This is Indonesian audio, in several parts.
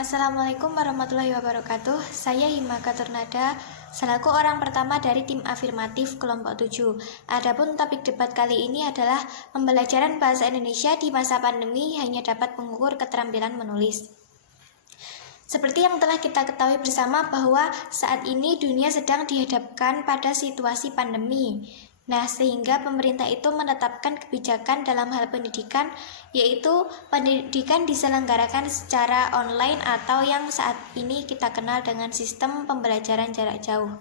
Assalamualaikum warahmatullahi wabarakatuh. Saya Himaka Turnada, selaku orang pertama dari tim afirmatif kelompok 7. Adapun topik debat kali ini adalah pembelajaran bahasa Indonesia di masa pandemi hanya dapat mengukur keterampilan menulis. Seperti yang telah kita ketahui bersama bahwa saat ini dunia sedang dihadapkan pada situasi pandemi. Nah, sehingga pemerintah itu menetapkan kebijakan dalam hal pendidikan, yaitu pendidikan diselenggarakan secara online atau yang saat ini kita kenal dengan sistem pembelajaran jarak jauh.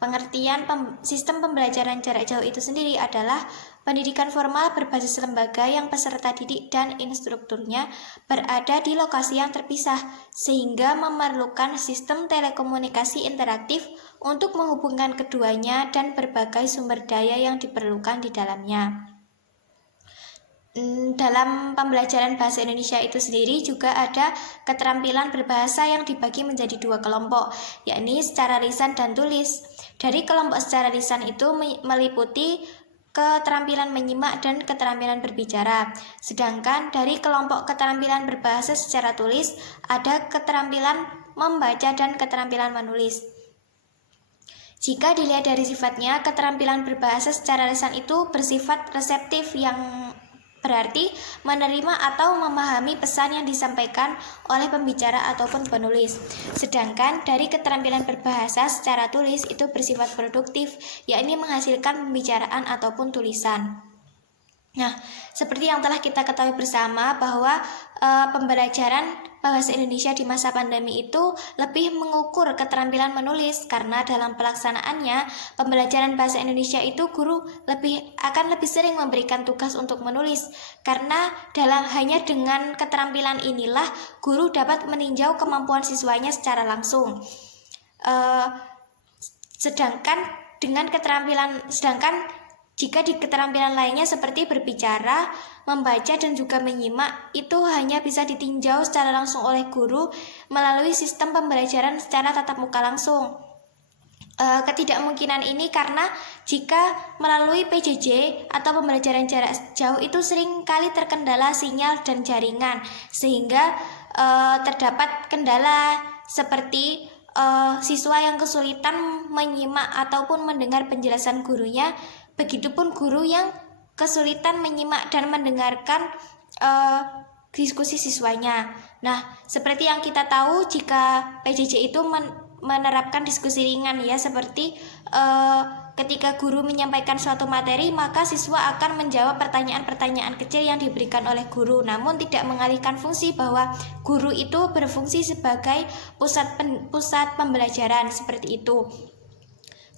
Pengertian sistem pembelajaran jarak jauh itu sendiri adalah pendidikan formal berbasis lembaga yang peserta didik dan instrukturnya berada di lokasi yang terpisah, sehingga memerlukan sistem telekomunikasi interaktif untuk menghubungkan keduanya dan berbagai sumber daya yang diperlukan di dalamnya. Dalam pembelajaran bahasa Indonesia itu sendiri juga ada keterampilan berbahasa yang dibagi menjadi dua kelompok, yakni secara lisan dan tulis. Dari kelompok secara lisan itu meliputi keterampilan menyimak dan keterampilan berbicara. Sedangkan dari kelompok keterampilan berbahasa secara tulis ada keterampilan membaca dan keterampilan menulis. Jika dilihat dari sifatnya, keterampilan berbahasa secara lisan itu bersifat reseptif, yang berarti menerima atau memahami pesan yang disampaikan oleh pembicara ataupun penulis. Sedangkan dari keterampilan berbahasa secara tulis itu bersifat produktif, yakni menghasilkan pembicaraan ataupun tulisan. Nah, seperti yang telah kita ketahui bersama bahwa pembelajaran bahasa Indonesia di masa pandemi itu lebih mengukur keterampilan menulis, karena dalam pelaksanaannya pembelajaran bahasa Indonesia itu guru akan lebih sering memberikan tugas untuk menulis, karena hanya dengan keterampilan inilah guru dapat meninjau kemampuan siswanya secara langsung. Sedangkan jika di keterampilan lainnya seperti berbicara, membaca, dan juga menyimak, itu hanya bisa ditinjau secara langsung oleh guru melalui sistem pembelajaran secara tatap muka langsung. Ketidakmungkinan ini karena jika melalui PJJ atau pembelajaran jarak jauh itu sering kali terkendala sinyal dan jaringan, sehingga terdapat kendala seperti siswa yang kesulitan menyimak ataupun mendengar penjelasan gurunya. Begitupun guru yang kesulitan menyimak dan mendengarkan diskusi siswanya. Nah, seperti yang kita tahu, jika PJJ itu menerapkan diskusi ringan, ya, seperti ketika guru menyampaikan suatu materi, maka siswa akan menjawab pertanyaan-pertanyaan kecil yang diberikan oleh guru, namun tidak mengalihkan fungsi bahwa guru itu berfungsi sebagai pusat pembelajaran, seperti itu.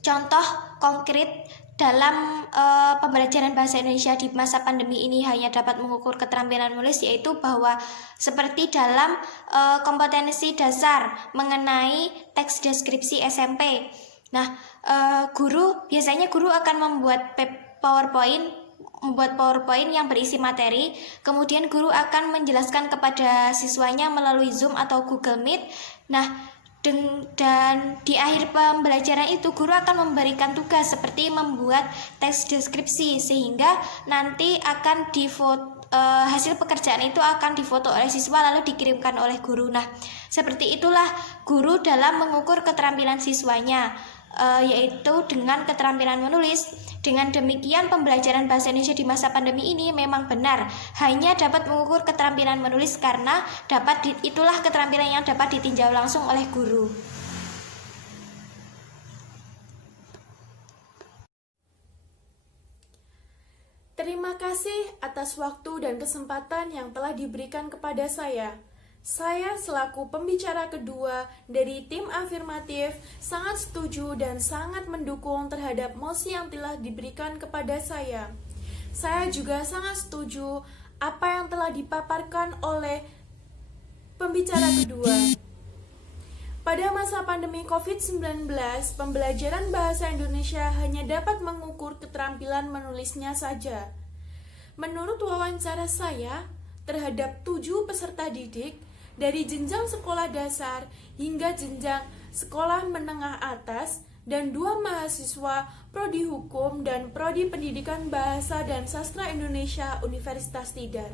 Contoh konkret dalam pembelajaran bahasa Indonesia di masa pandemi ini hanya dapat mengukur keterampilan menulis, yaitu bahwa seperti dalam kompetensi dasar mengenai teks deskripsi SMP. Nah, biasanya guru akan membuat PowerPoint yang berisi materi, kemudian guru akan menjelaskan kepada siswanya melalui Zoom atau Google Meet. Nah, dan di akhir pembelajaran itu guru akan memberikan tugas seperti membuat teks deskripsi, sehingga nanti akan hasil pekerjaan itu akan difoto oleh siswa lalu dikirimkan oleh guru. Nah, seperti itulah guru dalam mengukur keterampilan siswanya, yaitu dengan keterampilan menulis. Dengan demikian, pembelajaran bahasa Indonesia di masa pandemi ini memang benar hanya dapat mengukur keterampilan menulis, karena itulah keterampilan yang dapat ditinjau langsung oleh guru. Terima kasih atas waktu dan kesempatan yang telah diberikan kepada saya. Saya selaku pembicara kedua dari tim afirmatif sangat setuju dan sangat mendukung terhadap mosi yang telah diberikan kepada saya. Saya juga sangat setuju apa yang telah dipaparkan oleh pembicara kedua. Pada masa pandemi COVID-19, pembelajaran bahasa Indonesia hanya dapat mengukur keterampilan menulisnya saja. Menurut wawancara saya terhadap 7 peserta didik, dari jenjang sekolah dasar hingga jenjang sekolah menengah atas, dan 2 mahasiswa Prodi Hukum dan Prodi Pendidikan Bahasa dan Sastra Indonesia Universitas Tidar.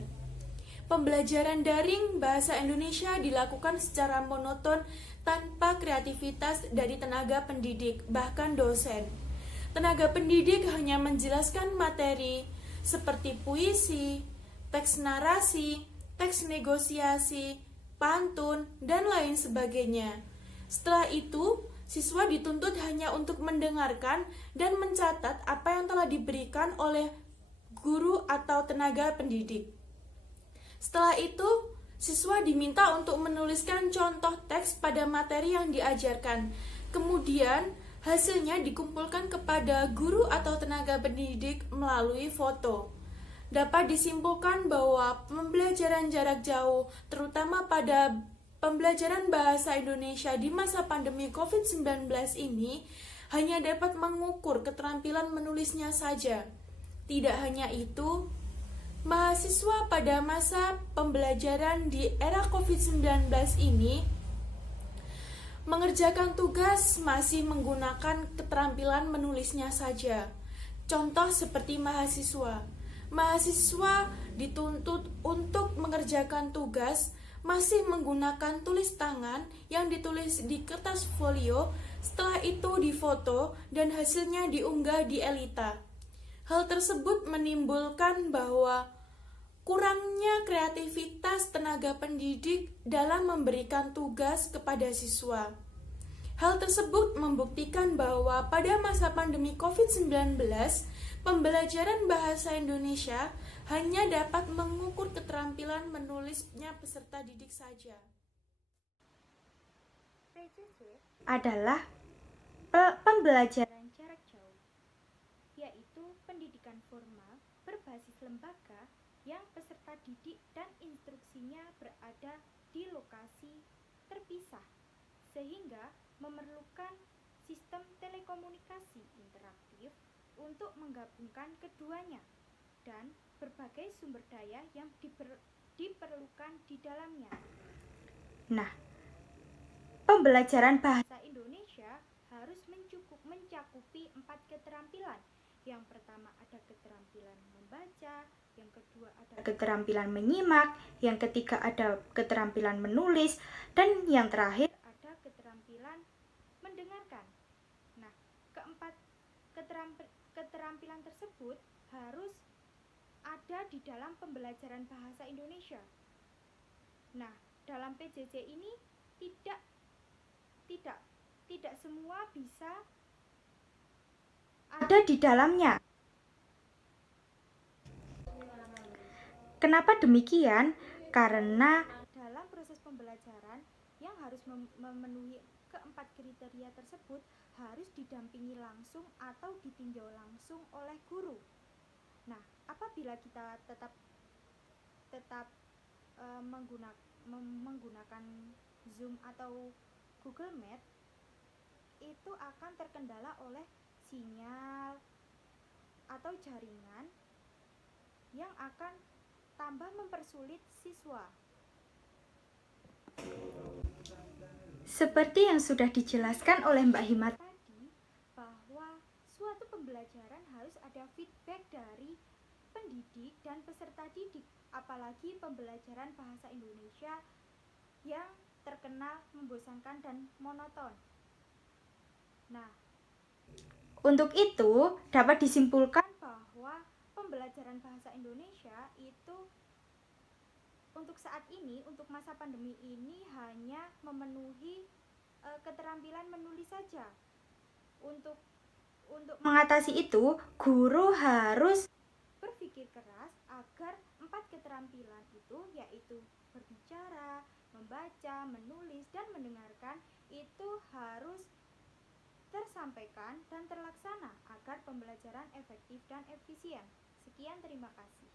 Pembelajaran daring bahasa Indonesia dilakukan secara monoton tanpa kreativitas dari tenaga pendidik, bahkan dosen. Tenaga pendidik hanya menjelaskan materi seperti puisi, teks narasi, teks negosiasi, pantun, dan lain sebagainya. Setelah itu, siswa dituntut hanya untuk mendengarkan dan mencatat apa yang telah diberikan oleh guru atau tenaga pendidik. Setelah itu, siswa diminta untuk menuliskan contoh teks pada materi yang diajarkan. Kemudian, hasilnya dikumpulkan kepada guru atau tenaga pendidik melalui foto. Dapat disimpulkan bahwa pembelajaran jarak jauh, terutama pada pembelajaran bahasa Indonesia di masa pandemi COVID-19 ini, hanya dapat mengukur keterampilan menulisnya saja. Tidak hanya itu, mahasiswa pada masa pembelajaran di era COVID-19 ini mengerjakan tugas masih menggunakan keterampilan menulisnya saja. Contoh seperti mahasiswa dituntut untuk mengerjakan tugas masih menggunakan tulis tangan yang ditulis di kertas folio, setelah itu difoto dan hasilnya diunggah di Elita. Hal tersebut menimbulkan bahwa kurangnya kreativitas tenaga pendidik dalam memberikan tugas kepada siswa. Hal tersebut membuktikan bahwa pada masa pandemi COVID-19, pembelajaran bahasa Indonesia hanya dapat mengukur keterampilan menulisnya peserta didik saja. Adalah pembelajaran jarak jauh, yaitu pendidikan formal berbasis lembaga yang peserta didik dan instruksinya berada di lokasi terpisah, sehingga memerlukan sistem telekomunikasi interaktif untuk menggabungkan keduanya dan berbagai sumber daya yang diperlukan di dalamnya. Nah, pembelajaran bahasa Indonesia harus mencakupi 4 keterampilan. Yang pertama ada keterampilan membaca, yang kedua ada keterampilan menyimak, yang ketiga ada keterampilan menulis, dan yang terakhir ada keterampilan mendengarkan. Nah, keempat keterampilan tersebut harus ada di dalam pembelajaran bahasa Indonesia. Nah, dalam PJJ ini tidak semua bisa ada di dalamnya. Kenapa demikian? Karena dalam proses pembelajaran yang harus memenuhi keempat kriteria tersebut harus didampingi langsung atau ditinjau langsung oleh guru. Nah, apabila kita tetap menggunakan Zoom atau Google Meet, itu akan terkendala oleh sinyal atau jaringan yang akan tambah mempersulit siswa. Seperti yang sudah dijelaskan oleh Mbak Hima tadi, bahwa suatu pembelajaran harus ada feedback dari pendidik dan peserta didik, apalagi pembelajaran bahasa Indonesia yang terkenal membosankan dan monoton. Nah, untuk itu dapat disimpulkan bahwa pembelajaran bahasa Indonesia itu untuk saat ini, untuk masa pandemi ini hanya memenuhi keterampilan menulis saja. Untuk mengatasi itu, guru harus berpikir keras agar 4 keterampilan itu, yaitu berbicara, membaca, menulis, dan mendengarkan, itu harus tersampaikan dan terlaksana agar pembelajaran efektif dan efisien. Sekian, terima kasih.